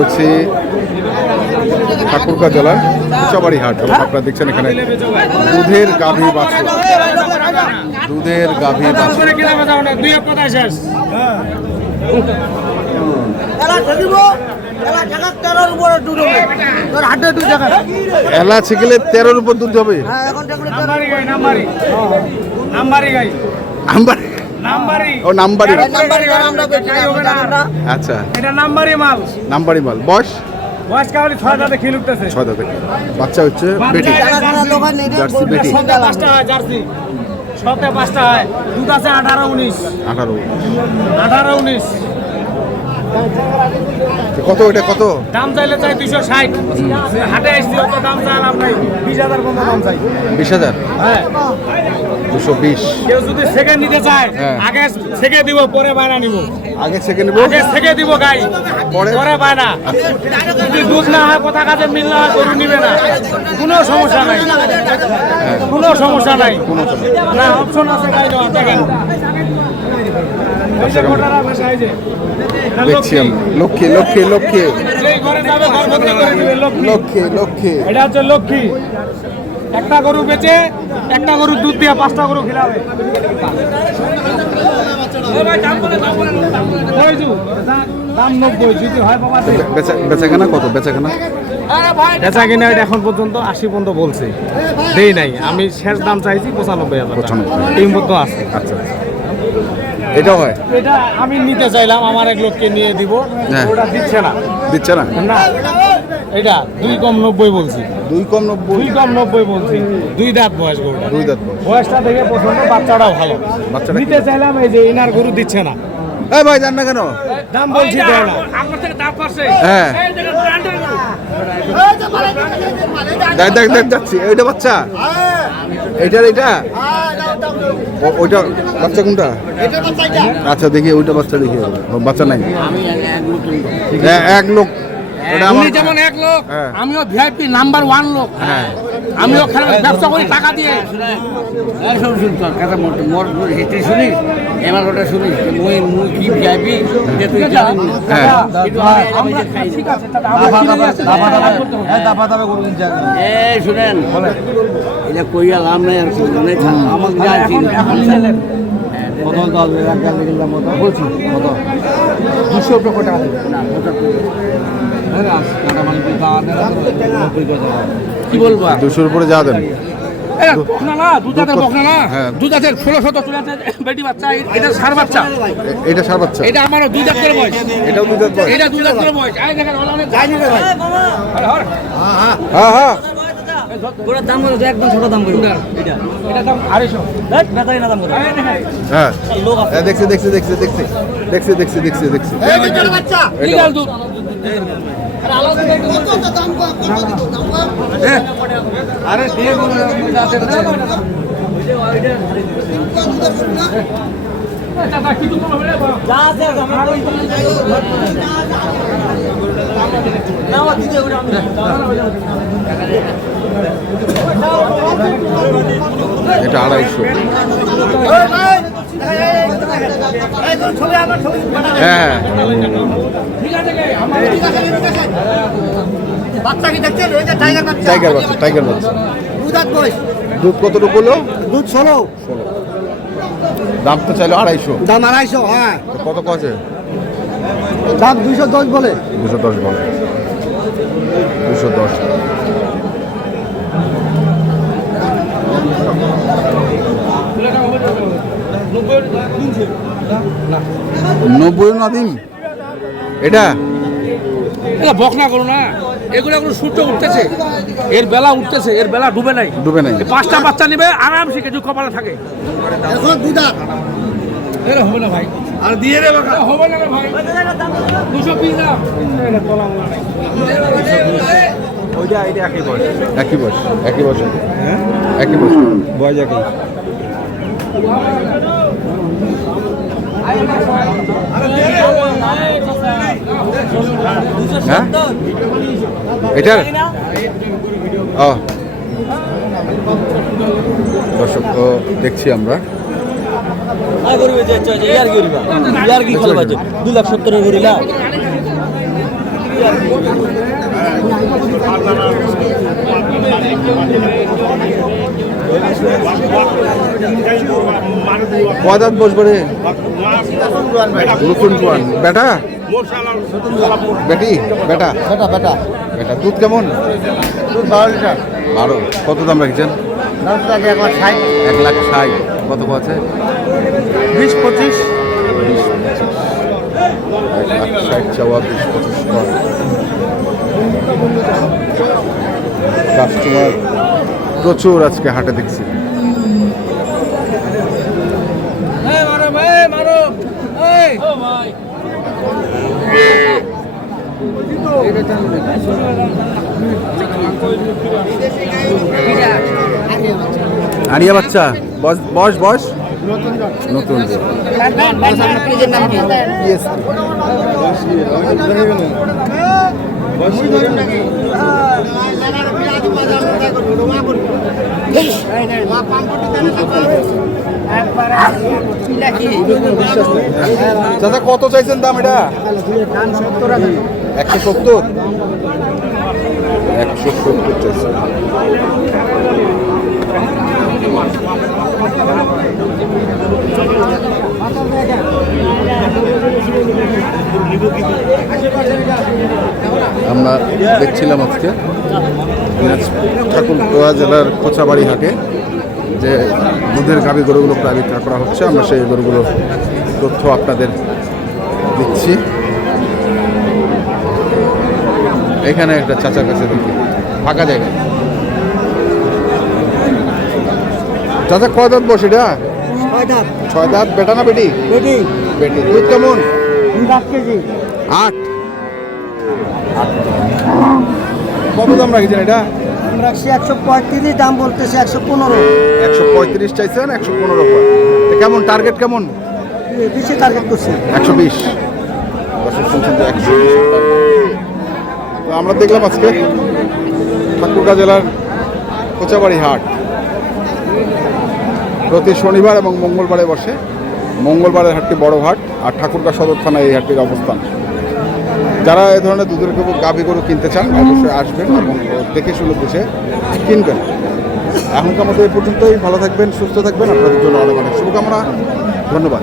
রয়েছে ঠাকুরগাঁ জেলার চবাড়ি হাট এবং আপনারা দেখছেন এখানে দুধের গাভী বাছুর, দুধের গাভী বাছুর। এলা ছেগেলে 13-র উপর দুধ হবে। আচ্ছা, এটা নাম্বারি মাল। নাম্বারি মাল। বয়স কাউলি 6 দাঁতে খেল উঠতেছে। 6 দাঁতে বাচ্চা হচ্ছে বেটি, জার্সি বেটি। সতে 5টা হয় জার্সি, সতে 5টা হয়। দুধ আছে 18-19। কত এটা কত দাম চাইলে চাই 260। হাটে আসছি অত দাম চাইলাম নাই, 20,000 কত দাম চাই। 20,000? হ্যাঁ 220। কেউ যদি সেকেন্ড নিতে চায় আগে সেকে দিব, পরে বায়না নিব। আগে সেকে নিব, আগে সেকে দিব গাই, পরে বায়না। যদি দুধ না হয়, কথা কাজে মিল না হয়, গরু নিবে না। কোনো সমস্যা নাই, কোনো সমস্যা নাই, না অপশন আছে গাই নেওয়া। দেখেন দেখছি আমি লক্ষ্মী লক্ষ্মী লক্ষ্মী লক্ষ্মী লক্ষ্মী, এটা হচ্ছে লক্ষ্মী। একটা গরু বেচে একটা গরু দুধ দিয়ে 5টা গরু খিলাবে। দাম 90 যদি হয় বাবা। বেচাকেনা কত? বেচাকেনা এখন পর্যন্ত 80 পর্যন্ত বলছে, দেই নাই। আমি শেষ দাম চাইছি 95,000 এই মতো আছে। আচ্ছা, এটাও হয়? এটা আমি নিতে চাইলাম, আমার এক লোককে নিয়ে দিব, ওটা দিচ্ছে না। দিচ্ছে না? না, এটা 2 কম 90 বলছি। 2 কম 90 বলছি। 2 দাঁত বয়স গরু। 2 দাঁত বয়সটা দেখে পছন্দ, বাচ্চাটাও ভালো। বাচ্চাটা নিতে চাইলাম, এই যে ইনার গরু দিচ্ছে না। এই ভাই জান না কেন? দাম বলছি দেয় না। আমার থেকে দাম করছে। হ্যাঁ দেখ যাচ্ছি। এইটা বাচ্চা, এইটার এইটা ওইটা বাচ্চা কোনটা? আচ্ছা দেখি ওইটা বাচ্চা, দেখি বাচ্চা নাই। এক লোক যেমন এক লোক, আমিও ভিআইপি নাম্বার 1 লোক। হ্যাঁ আমিও ব্যবসা করি টাকা দিয়ে। শুনিস এবার ওটা শুনিস, মুই কি ভিআইপি তুই জানিস। শুনেন এটা কইয়া লাভ নাই, আর আমাকে বলছি কত 200 টাকা কি বলবো? 200-র উপরে যা দেন না। দুধ আছে 16-17 চলে আছে বেটি বাচ্চা। এটা সার বাচ্চা, এটা সার বাচ্চা। এটা আমারও 2 দাঁতের বয়স। এটাও 2 দাঁত বয়স। এটা 2 দাঁতের বয়স। আই দেখেন অনেক যায়নি রে ভাই। হ্যাঁ ওটার দাম কত? একদম ছোট দাম কত? এটা দাম 250। দেখ বেচাই না দাম কত? হ্যাঁ লোক আছে। দেখছি এই যে বাচ্চা লিগাল দুধ। আরে আলাদা কত দাম কত দাম? আরে দিয়ে বল আছে না ওইটা এটা কি তুমি বলে যা আছে আমরা না দিতে ওটা আমি এটা 250। হ্যাঁ টাইগার বাচ্চা। দুধ কতটুকু বলো? দুধ 16। দাম তো চাইলো 250। দাম 250। হ্যাঁ কত কছে? দাম 210 বলে। 210 বলে। 210। নব্বই না দিন। এটা বকনা করো না, এগুলো সূর্য উঠতেছে, এর বেলা উঠতেছে, এর বেলা ডুবে নাই। 5টা বাচ্চা নেবে আরামসে, কিছু কপালে থাকে। এখন 2 দাঁত এরা হবে না ভাই, আর দিয়ে রে বাবা হবে না রে ভাই। 220 দাম এটা তোলা মোলা নাই। ওইটা এটা একই বয়স। হ্যাঁ একই বয়স বয়স একই। হ্যাঁ এটার দর্শক দেখছি আমরা 2,70,000 গরিলা কয় দাঁত বসবে রে? নতুন জোয়ান। বেটা বেটি? বেটা বেটা বেটা বেটা। দুধ কেমন? দুধ 12 লিটার। 12। কত দাম রাখছেন? দাম তো আগে 1,60,000। 1,60,000। কত আছে? 20-25। 1,60,000 চাওয়া, 20-25 কর। কাস্টমার প্রচুর আজকে হাটে দেখছি। আরিয়া বাচ্চা। বয়স বয়স নতুন। দাদা কত চাইছেন দাম এটা? 170। 170 চাইছেন। আমরা দেখছিলাম আজকে ঠাকুরগাঁও জেলার কোচাবাড়ি হাটে যে দুধের গাভী গরুগুলো প্রায় বিক্রি করা হচ্ছে। আমরা সেই গরুগুলোর তথ্য আপনাদের দিচ্ছি। এখানে একটা চাচার কাছে দেখি ফাঁকা জায়গায়। চাচা কয় দাঁত বসে এটা? 6 দাঁত। বেটা না বেটি? বেটি বেটি। দুধ কেমন? 8 কেজি। 8। কত দাম রাখছেন এটা? আমরা 135, দাম বলতেছে 115। 135 চাইছেন, 115 করে। কেমন টার্গেট কেমন? বেশি টার্গেট করছি। 120। দর্শক শুনছেন যে 120। তো আমরা দেখলাম আজকে ঠাকুরগাঁও জেলার কোচাবাড়ি হাট প্রতি শনিবার এবং মঙ্গলবারে বসে। মঙ্গলবারের হাটটি বড় হাট, আর ঠাকুরগাঁও সদর থানায় এই হাটটির অবস্থান। যারা এই ধরনের দুধের গাভী গরু কিনতে চান অবশ্যই আসবেন এবং দেখে শুনে বুঝে কিনবেন। এখনকার মতো এই পর্যন্তই। ভালো থাকবেন, সুস্থ থাকবেন। আপনাদের জন্য অনেক অনেক শুভকামনা। ধন্যবাদ।